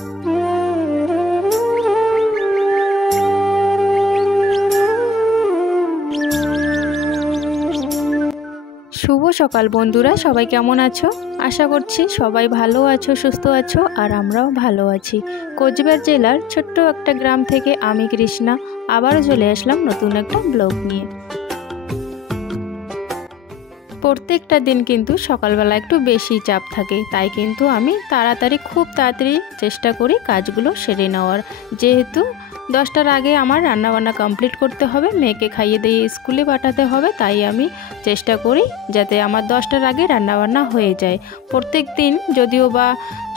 শুভ সকাল বন্ধুরা, সবাই কেমন আছো? আশা করছি সবাই ভালো আছো, সুস্থ আছো, আর আমরাও ভালো আছি। কোচবিহার জেলার ছোট্ট একটা গ্রাম থেকে আমি কৃষ্ণা আবারও চলে আসলাম নতুন একটা ব্লগ নিয়ে। প্রত্যেকটা দিন কিন্তু সকালবেলা একটু বেশি চাপ থাকে, তাই কিন্তু আমি খুব তাড়াতাড়ি চেষ্টা করি কাজগুলো সেরে নেওয়ার। যেহেতু 10টার আগে আমার রান্নাবান্না কমপ্লিট করতে হবে, মেয়েকে খাইয়ে দিয়ে স্কুলে পাঠাতে হবে, তাই আমি চেষ্টা করি যাতে আমার 10টার আগে রান্নাবান্না হয়ে যায়। প্রত্যেক দিন যদিও বা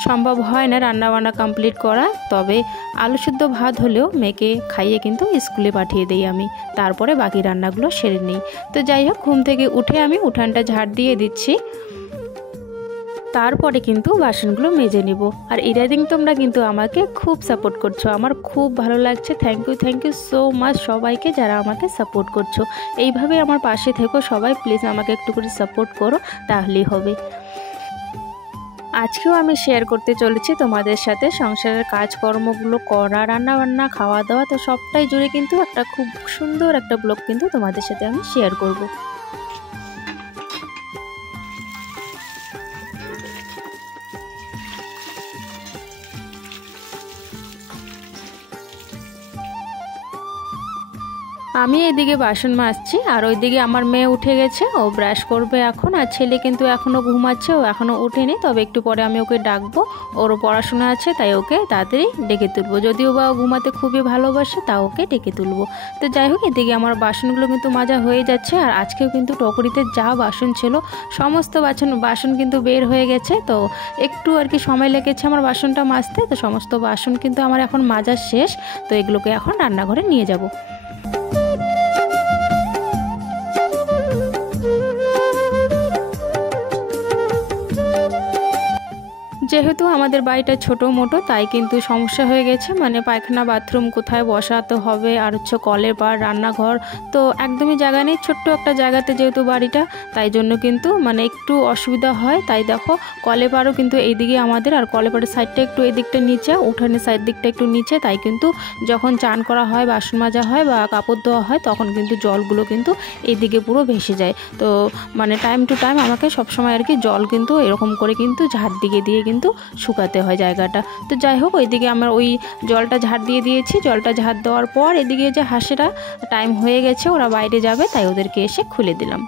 সম্ভব হয় না রান্নাবান্না কমপ্লিট করা, তবে আলু সিদ্ধ ভাত হলেও মেয়েকে খাইয়ে কিন্তু স্কুলে পাঠিয়ে দিই আমি, তারপরে বাকি রান্নাগুলো সেরে নিই। তো যাই হোক, ঘুম থেকে উঠে আমি উঠানটা ঝাড় দিয়ে দিচ্ছি, তারপরে কিন্তু বাসনগুলো মেজে নিব। আর ইদানিং তোমরা কিন্তু আমাকে খুব সাপোর্ট করছো, আমার খুব ভালো লাগছে। থ্যাংক ইউ সো মাচ সবাইকে যারা আমাকে সাপোর্ট করছো। এইভাবে আমার পাশে থেকো সবাই, প্লিজ আমাকে একটু করে সাপোর্ট করো, তাহলেই হবে। আজকেও আমি শেয়ার করতে চলেছি তোমাদের সাথে সংসারের কাজকর্মগুলো করা, রান্নাবান্না, খাওয়া দাওয়া, তো সবটাই জুড়ে কিন্তু একটা খুব সুন্দর একটা ব্লগ কিন্তু তোমাদের সাথে আমি শেয়ার করব। আমি এদিকে বাসন মাজছি, আর ওইদিকে আমার মেয়ে উঠে গেছে, ও ব্রাশ করবে এখন। আর ছেলে কিন্তু এখনও ঘুমাচ্ছে, ও এখনও ওঠেনি, তবে একটু পরে আমি ওকে ডাকবো। ওরও পড়াশোনা আছে, তাই ওকে তাড়াতাড়ি ডেকে তুলবো। যদিও বা ও ঘুমাতে খুবই ভালোবাসে, তা ওকে ডেকে তুলবো। তো যাই হোক, এদিকে আমার বাসনগুলো কিন্তু মাজা হয়ে যাচ্ছে। আর আজকেও কিন্তু টকরিতে যা বাসন ছিল সমস্ত বাসন কিন্তু বের হয়ে গেছে, তো একটু আর কি সময় লেগেছে আমার বাসনটা মাজতে। তো সমস্ত বাসন কিন্তু আমার এখন মাজা শেষ, তো এগুলোকে এখন রান্নাঘরে নিয়ে যাব। যেহেতু আমাদের বাড়িটা ছোটো মোটো, তাই কিন্তু সমস্যা হয়ে গেছে, মানে পায়খানা বাথরুম কোথায় বসাতে হবে, আর হচ্ছে কলের পাড়, রান্নাঘর, তো একদমই জায়গা নেই। ছোট্ট একটা জায়গাতে যেহেতু বাড়িটা, তাই জন্য কিন্তু মানে একটু অসুবিধা হয়। তাই দেখো, কলে পাড়ও কিন্তু এইদিকে আমাদের, আর কলে পাড়ের সাইডটা একটু এই দিকটা নিচে, উঠানের সাইড দিকটা একটু নিচে, তাই কিন্তু যখন চান করা হয়, বাসন মাজা হয় বা কাপড় ধোয়া হয়, তখন কিন্তু জলগুলো কিন্তু এইদিকে পুরো ভেসে যায়। তো মানে টাইম টু টাইম আমাকে সবসময় আর কি জল কিন্তু এরকম করে কিন্তু ঝাড় দিয়ে কিন্তু শুকাতে হয় জায়গাটা। তো যাই হোক, ওইদিকে আমার ওই জলটা ঝাড় দিয়ে দিয়েছি। জলটা ঝাড় দেওয়ার পর এদিকে যে হাঁসেরা টাইম হয়ে গেছে, ওরা বাইরে যাবে, তাই ওদেরকে এসে খুলে দিলাম।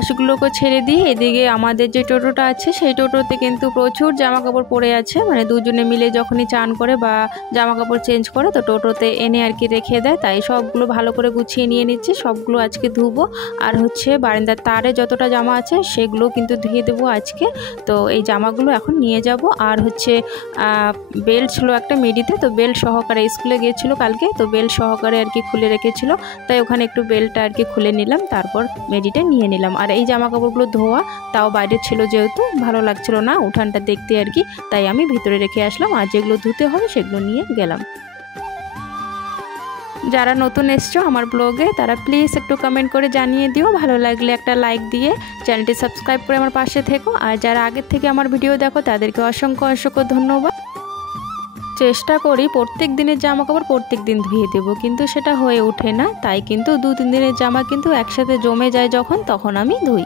হাঁসগুলোকে ছেড়ে দিয়ে এদিকে আমাদের যে টোটোটা আছে, সেই টোটোতে কিন্তু প্রচুর জামা কাপড় পরে আছে। মানে দুজনে মিলে যখনই চান করে বা জামা কাপড় চেঞ্জ করে, তো টোটোতে এনে আর কি রেখে দেয়, তাই সবগুলো ভালো করে গুছিয়ে নিয়ে নিচ্ছি। সবগুলো আজকে ধুবো, আর হচ্ছে বারান্দার তারে যতটা জামা আছে সেগুলো কিন্তু ধুয়ে দেবো আজকে। তো এই জামাগুলো এখন নিয়ে যাব। আর হচ্ছে বেল্ট ছিল একটা মেডিতে, তো বেল্ট সহকারে স্কুলে গিয়েছিলো কালকে, তো বেল্ট সহকারে আর কি খুলে রেখেছিল, তাই ওখানে একটু বেল্টটা আর কি খুলে নিলাম, তারপর মেডিটা নিয়ে নিলাম। আর এই জামা কাপড়গুলো ধোয়া, তাও বাইরে ছিল যেহেতু ভালো লাগছিল না উঠানটা দেখতে আর কি, তাই আমি ভিতরে রেখে আসলাম। আর যেগুলো ধুতে হবে সেগুলো নিয়ে গেলাম। যারা নতুন এসছো আমার ব্লগে, তারা প্লিজ একটু কমেন্ট করে জানিয়ে দিও, ভালো লাগলে একটা লাইক দিয়ে চ্যানেলটি সাবস্ক্রাইব করে আমার পাশে থেকো। আর যারা আগের থেকে আমার ভিডিও দেখো, তাদেরকে অসংখ্য ধন্যবাদ। চেষ্টা করি প্রত্যেক দিনের জামা কাপড় প্রত্যেক দিন ধুয়ে দেবো, কিন্তু সেটা হয়ে ওঠে না, তাই কিন্তু 2-3 দিনের জামা কিন্তু একসাথে জমে যায় যখন, তখন আমি ধুই।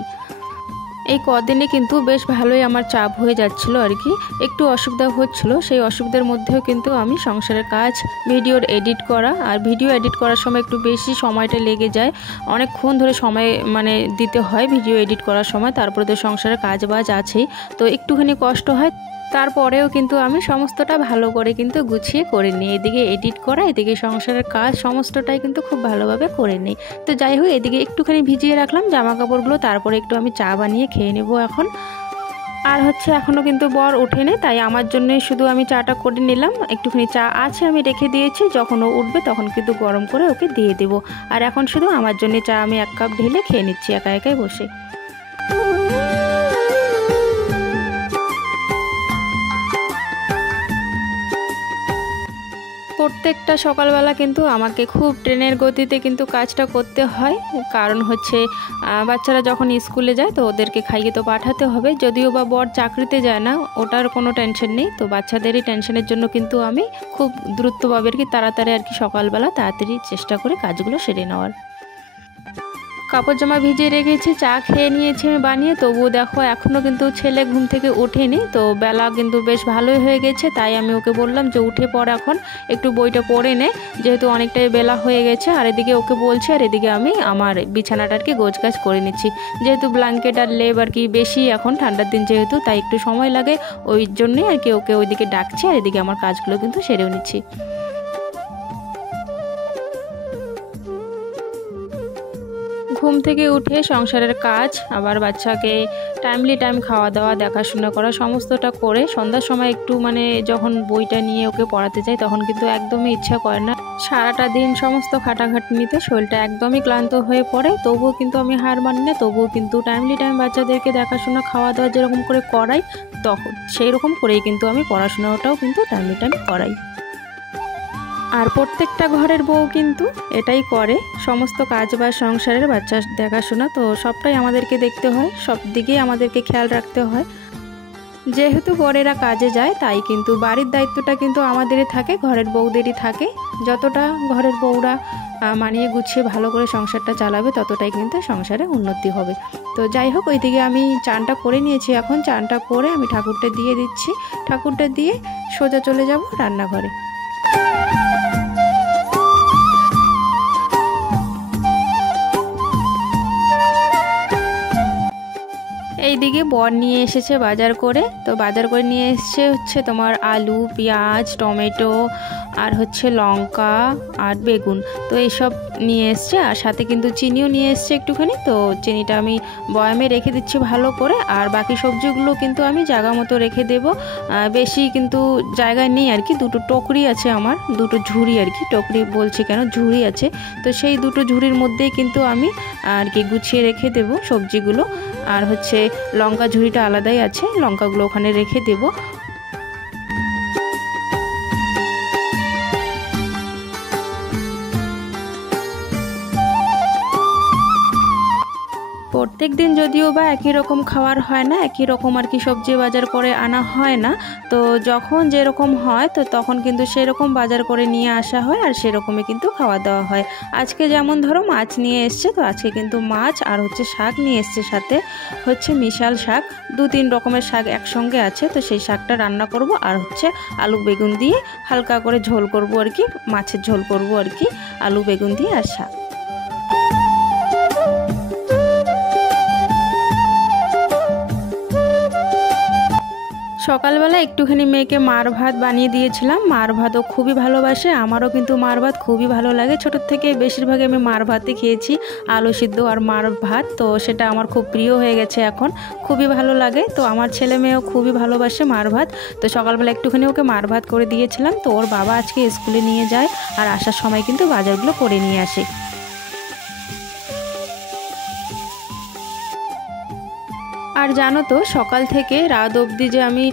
এই কদিনে কিন্তু বেশ ভালোই আমার চাপ হয়ে যাচ্ছিলো আর কি, একটু অসুবিধা হচ্ছিলো। সেই অসুবিধার মধ্যেও কিন্তু আমি সংসারের কাজ, ভিডিওর এডিট করা, আর ভিডিও এডিট করার সময় একটু বেশি সময়টা লেগে যায়, অনেকক্ষণ ধরে সময় মানে দিতে হয় ভিডিও এডিট করার সময়। তারপরে তো সংসারের কাজ বাজ আছেই, তো একটুখানি কষ্ট হয়। তারপরেও কিন্তু আমি সমস্তটা ভালো করে কিন্তু গুছিয়ে করে নিই। এদিকে এডিট করা, এদিকে সংসারের কাজ, সমস্তটাই কিন্তু খুব ভালোভাবে করে নিই। তো যাই হোক, এদিকে একটুখানি ভিজিয়ে রাখলাম জামা কাপড়গুলো, তারপরে একটু আমি চা বানিয়ে খেয়ে নেব এখন। আর হচ্ছে এখনও কিন্তু বর ওঠেনি, তাই আমার জন্যই শুধু আমি চাটা করে নিলাম। একটুখানি চা আছে আমি রেখে দিয়েছি, যখন ও উঠবে তখন কিন্তু গরম করে ওকে দিয়ে দেবো। আর এখন শুধু আমার জন্য চা আমি 1 কাপ ঢেলে খেয়ে নিচ্ছি একা একাই বসে। প্রত্যেকটা সকালবেলা কিন্তু আমাকে খুব ট্রেনের গতিতে কিন্তু কাজটা করতে হয়, কারণ হচ্ছে বাচ্চারা যখন স্কুলে যায় তো ওদেরকে খাইয়ে তো পাঠাতে হবে। যদিও বা বর চাকরিতে যায় না, ওটার কোনো টেনশন নেই, তো বাচ্চাদেরই টেনশনের জন্য কিন্তু আমি খুব দ্রুতভাবে আর কি তাড়াতাড়ি আর কি সকালবেলা তাড়াতাড়ি চেষ্টা করে কাজগুলো সেরে নেওয়ার। কাপড় জামা ভিজিয়ে রেখেছি, চা খেয়ে নিয়েছি আমি বানিয়ে, তবুও দেখো এখনও কিন্তু ছেলে ঘুম থেকে ওঠেনি। তো বেলা কিন্তু বেশ ভালোই হয়ে গেছে, তাই আমি ওকে বললাম যে উঠে পড়, এখন একটু বইটা পড়ে নে, যেহেতু অনেকটাই বেলা হয়ে গেছে। আর এদিকে ওকে বলছি, আর এদিকে আমি আমার বিছানাটা আর কি গোছগাছ করে নিচ্ছি, যেহেতু ব্ল্যাঙ্কেট আর লেপ আর কি বেশি, এখন ঠান্ডার দিন যেহেতু, তাই একটু সময় লাগে, ওই জন্যই আর কি ওকে ওইদিকে ডাকছি, আর এদিকে আমার কাজগুলো কিন্তু সেরেও নিচ্ছি। ঘুম থেকে উঠে সংসারের কাজ, আবার বাচ্চাকে টাইমলি টাইম খাওয়া দাওয়া দেখাশোনা করা সমস্তটা করে সন্ধ্যার সময় একটু যখন বইটা নিয়ে ওকে পড়াতে যাই তখন কিন্তু একদমই ইচ্ছা করে না। সারাটা দিন সমস্ত খাটাখাটনিতে শরীরটা একদমই ক্লান্ত হয়ে পড়ে, তবুও কিন্তু আমি হার মানি না, তবুও কিন্তু টাইমলি টাইম বাচ্চাদেরকে দেখাশোনা খাওয়া দাওয়া যেরকম করে করাই, তখন সেই রকম করেই কিন্তু আমি পড়াশোনাটাও কিন্তু টাইমলি টাইম করাই। আর প্রত্যেকটা ঘরের বউ কিন্তু এটাই করে, সমস্ত কাজ বা সংসারের বাচ্চা দেখাশোনা তো সবটাই আমাদেরকে দেখতে হয়, সব দিকেই আমাদেরকে খেয়াল রাখতে হয়। যেহেতু বরেরা কাজে যায়, তাই কিন্তু বাড়ির দায়িত্বটা কিন্তু আমাদেরই থাকে, ঘরের বউদেরই থাকে। যতটা ঘরের বউরা মানিয়ে গুছিয়ে ভালো করে সংসারটা চালাবে, ততটাই কিন্তু সংসারে উন্নতি হবে। তো যাই হোক, ওইদিকে আমি চানটা করে নিয়েছি, এখন চানটা করে আমি ঠাকুরটা দিয়ে দিচ্ছি, ঠাকুরটা দিয়ে সোজা চলে যাব রান্নাঘরে। এইদিকে বর নিয়ে এসেছে বাজার করে, তো বাজার করে নিয়ে এসেছে হচ্ছে তোমার আলু, পেঁয়াজ, টমেটো, আর হচ্ছে লঙ্কা আর বেগুন, তো এইসব নিয়ে এসছে। আর সাথে কিন্তু চিনিও নিয়ে এসছে একটুখানি, তো চিনিটা আমি বয়ামে রেখে দিচ্ছি ভালো করে। আর বাকি সবজিগুলো কিন্তু আমি জায়গা মতো রেখে দেব, বেশি কিন্তু জায়গায় নেই আর কি। দুটো টকরি আছে আমার, দুটো ঝুড়ি আর কি, টকরি বলছি কেন, ঝুড়ি আছে, তো সেই দুটো ঝুড়ির মধ্যেই কিন্তু আমি আর কি গুছিয়ে রেখে দেব সবজিগুলো। আর হচ্ছে লঙ্কা ঝুড়িটা আলাদাই আছে, লঙ্কাগুলো ওখানে রেখে দেব। প্রত্যেক দিন যদিও বা একই রকম খাবার হয় না, একই রকম আর কি সবজি বাজার করে আনা হয় না, তো যখন যেরকম হয় তো তখন কিন্তু সেরকম বাজার করে নিয়ে আসা হয়, আর সেরকমই কিন্তু খাওয়া দাওয়া হয়। আজকে যেমন ধরো মাছ নিয়ে এসছে, তো আজকে কিন্তু মাছ আর হচ্ছে শাক নিয়ে এসছে, সাথে হচ্ছে মিশাল শাক, 2-3 রকমের শাক একসঙ্গে আছে, তো সেই শাকটা রান্না করব। আর হচ্ছে আলু বেগুন দিয়ে হালকা করে ঝোল করব আর কি, মাছের ঝোল করব আর কি, আলু বেগুন দিয়ে আর শাক। সকালবেলা একটুখানি মেয়েকে মার ভাত বানিয়ে দিয়েছিলাম, মার ভাতও খুবই ভালোবাসে, আমারও কিন্তু মার ভাত খুবই ভালো লাগে। ছোটোর থেকে বেশিরভাগই আমি মার ভাতই খেয়েছি, আলু সিদ্ধ আর মার ভাত, তো সেটা আমার খুব প্রিয় হয়ে গেছে এখন, খুবই ভালো লাগে। তো আমার ছেলে মেয়েও খুবই ভালোবাসে মার ভাত, তো সকালবেলা একটুখানি ওকে মার ভাত করে দিয়েছিলাম। তো ওর বাবা আজকে স্কুলে নিয়ে যায়, আর আসার সময় কিন্তু বাজারগুলো করে নিয়ে আসে। আর জানো তো, সকাল থেকে রাত অবধি যে আমি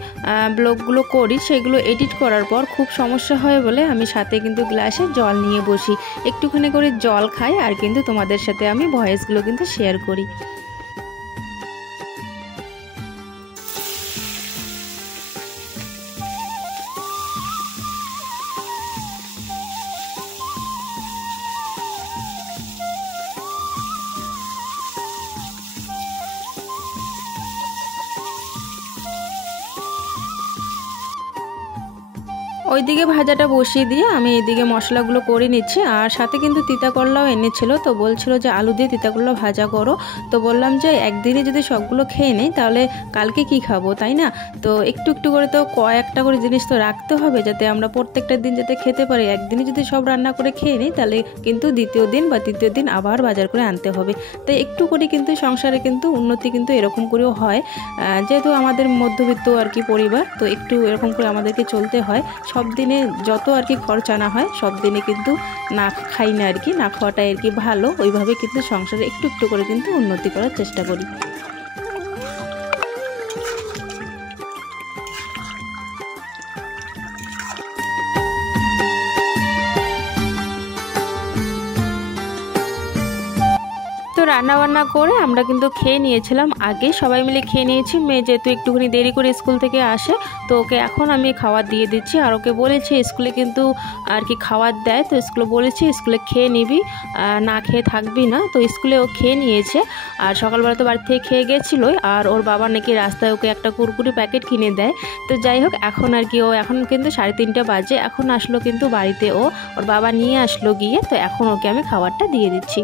ব্লগগুলো করি, সেগুলো এডিট করার পর খুব সমস্যা হয় বলে আমি সাথে কিন্তু গ্লাসে জল নিয়ে বসি, একটুখানি করে জল খাই, আর কিন্তু তোমাদের সাথে আমি ভয়েসগুলো কিন্তু শেয়ার করি। ওইদিকে ভাজাটা বসিয়ে দিয়ে আমি এদিকে মশলাগুলো করে নিচ্ছি। আর সাথে কিন্তু তিতা করলাও এনেছিল, তো বলছিল যে আলু দিয়ে তিতা করলা ভাজা করো। তো বললাম যে একদিনে যদি সবগুলো খেয়ে নেই তাহলে কালকে কি খাবো, তাই না? তো একটু একটু করে তো কয়েকটা করে জিনিস তো রাখতে হবে যাতে আমরা প্রত্যেকটা দিন যাতে খেতে পারি। একদিনে যদি সব রান্না করে খেয়ে নিই তাহলে কিন্তু দ্বিতীয় দিন বা তৃতীয় দিন আবার বাজার করে আনতে হবে। তাই একটু করে কিন্তু সংসারে কিন্তু উন্নতি কিন্তু এরকম করেও হয়, যেহেতু আমাদের মধ্যবিত্ত আর কি পরিবার, তো একটু এরকম করে আমাদেরকে চলতে হয়। সব দিনে যত আর কি খরচা না হয়, সব দিনে কিন্তু না খাই না আর কি, না খাওয়াটাই আর কি ভালো। ওইভাবে কিন্তু সংসারে একটু একটু করে কিন্তু উন্নতি করার চেষ্টা করি। তো রান্নাবান্না করে আমরা কিন্তু খেয়ে নিয়েছিলাম, আগে সবাই মিলে খেয়ে নিয়েছি। মেয়ে যেহেতু একটুখানি দেরি করে স্কুল থেকে আসে, তো ওকে এখন আমি খাবার দিয়ে দিচ্ছি। আর ওকে বলেছি স্কুলে কিন্তু আর কি খাবার দেয়, তো স্কুলে বলেছি স্কুলে খেয়ে নিবি, না খেয়ে থাকবি না। তো স্কুলে ও খেয়ে নিয়েছে। আর সকালবেলা তো বাড়ি থেকে খেয়ে গেছিলোই, আর ওর বাবা নাকি রাস্তায় ওকে একটা কুরকুরি প্যাকেট কিনে দেয়। তো যাই হোক, এখন আর কি ও এখন কিন্তু 3:30 বাজে, এখন আসলো কিন্তু বাড়িতে, ওর বাবা নিয়ে আসলো গিয়ে। তো এখন ওকে আমি খাবারটা দিয়ে দিচ্ছি।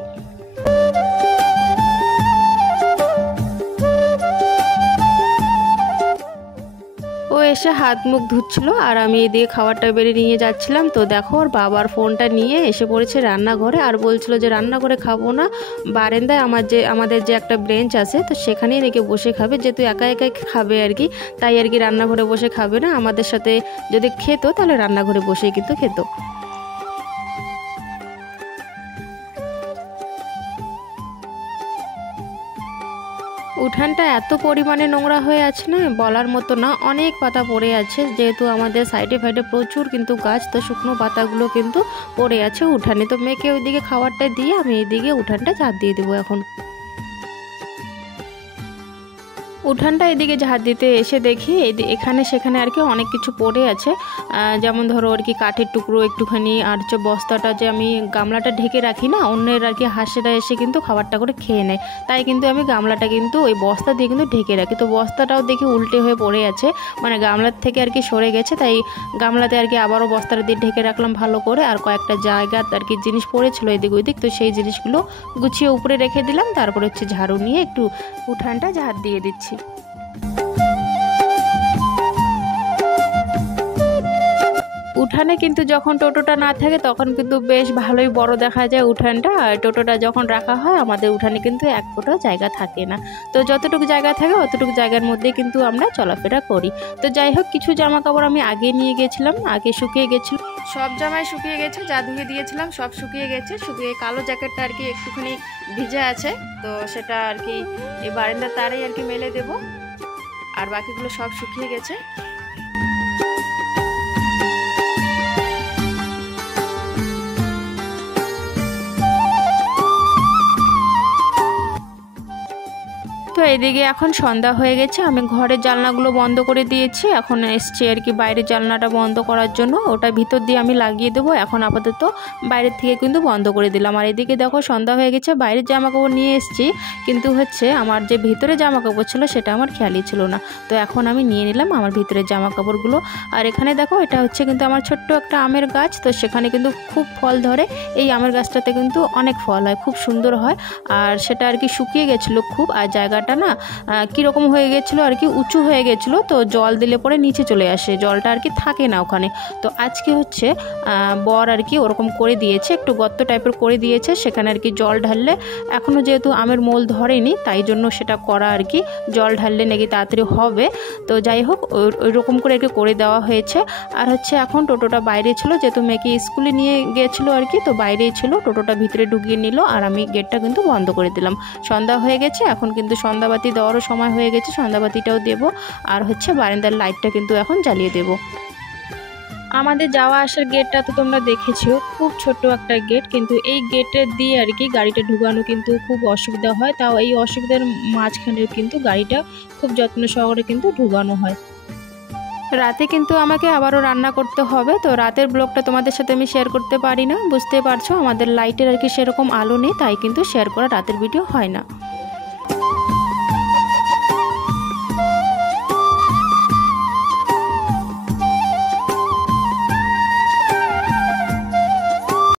ও এসে হাত মুখ ধুচ্ছিল আর আমি এদিকে খাবারটা বেরিয়ে নিয়ে যাচ্ছিলাম। তো দেখো ওর বাবার ফোনটা নিয়ে এসে পড়েছে রান্নাঘরে, আর বলছিল যে রান্নাঘরে খাবো না, বারান্দায় আমাদের যে একটা বেঞ্চ আছে তো সেখানেই রেখে বসে খাবে, যেহেতু একা একাই খাবে আর কি, তাই আর কি রান্নাঘরে বসে খাবে না। আমাদের সাথে যদি খেত তাহলে রান্নাঘরে বসেই কিন্তু খেত। উঠানটা এত পরিমাণে নোংরা হয়ে আছে না, বলার মতো না। অনেক পাতা পড়ে আছে, যেহেতু আমাদের সাইডে ফাইডে প্রচুর কিন্তু গাছ, তো শুকনো পাতাগুলো কিন্তু পড়ে আছে উঠানে। তো মেয়েকে ওইদিকে খাবারটা দিয়ে আমি এইদিকে উঠানটা ঝাড় দিয়ে দেবো এখন। উঠানটা এদিকে ঝাড় দিতে এসে দেখি এখানে সেখানে আর কি অনেক কিছু পড়ে আছে, যেমন ধরো আর কি কাঠের টুকরো একটুখানি, আর হচ্ছে বস্তাটা যে আমি গামলাটা ঢেকে রাখি না, অন্যের আর কি হাঁসেরা এসে কিন্তু খাবারটা করে খেয়ে নেয়, তাই কিন্তু আমি গামলাটা কিন্তু ওই বস্তা দিয়ে কিন্তু ঢেকে রাখি। তো বস্তাটাও দেখি উল্টে হয়ে পড়ে আছে, মানে গামলার থেকে আর কি সরে গেছে, তাই গামলাতে আর কি আবারও বস্তাটা দিয়ে ঢেকে রাখলাম ভালো করে। আর কয়েকটা জায়গাতে আর কি জিনিস পড়েছিল এদিক ওইদিক, তো সেই জিনিসগুলো গুছিয়ে উপরে রেখে দিলাম। তারপরে হচ্ছে ঝাড়ু নিয়ে একটু উঠানটা ঝাড় দিয়ে দিচ্ছি। উঠানে কিন্তু যখন টোটোটা না থাকে তখন কিন্তু বেশ ভালোই বড় দেখা যায় উঠানটা, আর টোটোটা যখন রাখা হয় আমাদের উঠানে কিন্তু এক ফোঁটা জায়গা থাকে না। তো যতটুকু জায়গা থাকে অতটুকু জায়গার মধ্যে কিন্তু আমরা চলাফেরা করি। তো যাই হোক, কিছু জামা কাপড় আমি আগে নিয়ে গেছিলাম, আগে শুকিয়ে গেছিল, সব জামাই শুকিয়ে গেছে, যা ধুয়ে দিয়েছিলাম সব শুকিয়ে গেছে, শুধু এই কালো জ্যাকেটটা আর কি একটুখানি ভিজে আছে। তো সেটা আর কি এই বারান্দার তারেই আর কি মেলে দেব, আর বাকিগুলো সব শুকিয়ে গেছে। তো এদিকে এখন সন্ধ্যা হয়ে গেছে, আমি ঘরের জানলাগুলো বন্ধ করে দিয়েছি, এখন এসছি আর কি বাইরের জানলাটা বন্ধ করার জন্য, ওটা ভিতর দিয়ে আমি লাগিয়ে দেবো। এখন আপাতত বাইরের থেকে কিন্তু বন্ধ করে দিলাম। আর এদিকে দেখো সন্ধ্যা হয়ে গেছে, বাইরের জামা কাপড় নিয়ে এসছি, কিন্তু হচ্ছে আমার যে ভিতরে জামা কাপড় ছিল সেটা আমার খেয়ালই ছিল না। তো এখন আমি নিয়ে নিলাম আমার ভিতরের জামা কাপড়গুলো। আর এখানে দেখো এটা হচ্ছে কিন্তু আমার ছোট্ট একটা আমের গাছ, তো সেখানে কিন্তু খুব ফল ধরে, এই আমের গাছটাতে কিন্তু অনেক ফল হয়, খুব সুন্দর হয়। আর সেটা আর কি শুকিয়ে গেছিলো খুব, আর জায়গাটা না কীরকম হয়ে গেছিলো আর কি উঁচু হয়ে গেছিলো, তো জল দিলে পরে নিচে চলে আসে, জলটা আর কি থাকে না ওখানে। তো আজকে হচ্ছে বর আর কি ওরকম করে দিয়েছে, একটু গর্ত টাইপের করে দিয়েছে, সেখানে আর কি জল ঢাললে, এখনও যেহেতু আমের মোল ধরেনি তাই জন্য সেটা করা আর কি, জল ঢাললে নাকি তাড়াতাড়ি হবে। তো যাই হোক ওই রকম করে আর কি করে দেওয়া হয়েছে। আর হচ্ছে এখন টোটোটা বাইরে ছিল, যেহেতু মেয়েকে স্কুলে নিয়ে গিয়েছিলো আর কি, তো বাইরেই ছিল, টোটোটা ভিতরে ঢুকিয়ে নিল, আর আমি গেটটা কিন্তু বন্ধ করে দিলাম। সন্ধ্যা হয়ে গেছে, এখন কিন্তু সন্ধ্যাবাতি দেওয়ারও সময় হয়ে গেছে, সন্ধ্যাবাতিটাও দেব। আর হচ্ছে বারান্দার লাইটটা কিন্তু এখন জ্বালিয়ে দেব। আমাদের যাওয়া আসার গেটটা তো তোমরা দেখেছো, খুব ছোট্ট একটা গেট, কিন্তু এই গেটের দিয়ে আর কি গাড়িটা ঢুকানো কিন্তু খুব অসুবিধা হয়, তাও এই অসুবিধার মাঝখানেও কিন্তু গাড়িটা খুব যত্ন সহকারে কিন্তু ঢুকানো হয়। রাতে কিন্তু আমাকে আবারও রান্না করতে হবে, তো রাতের ব্লগটা তোমাদের সাথে আমি শেয়ার করতে পারি না, বুঝতে পারছো, আমাদের লাইটের আর কি সেরকম আলো নেই, তাই কিন্তু শেয়ার করা রাতের ভিডিও হয় না।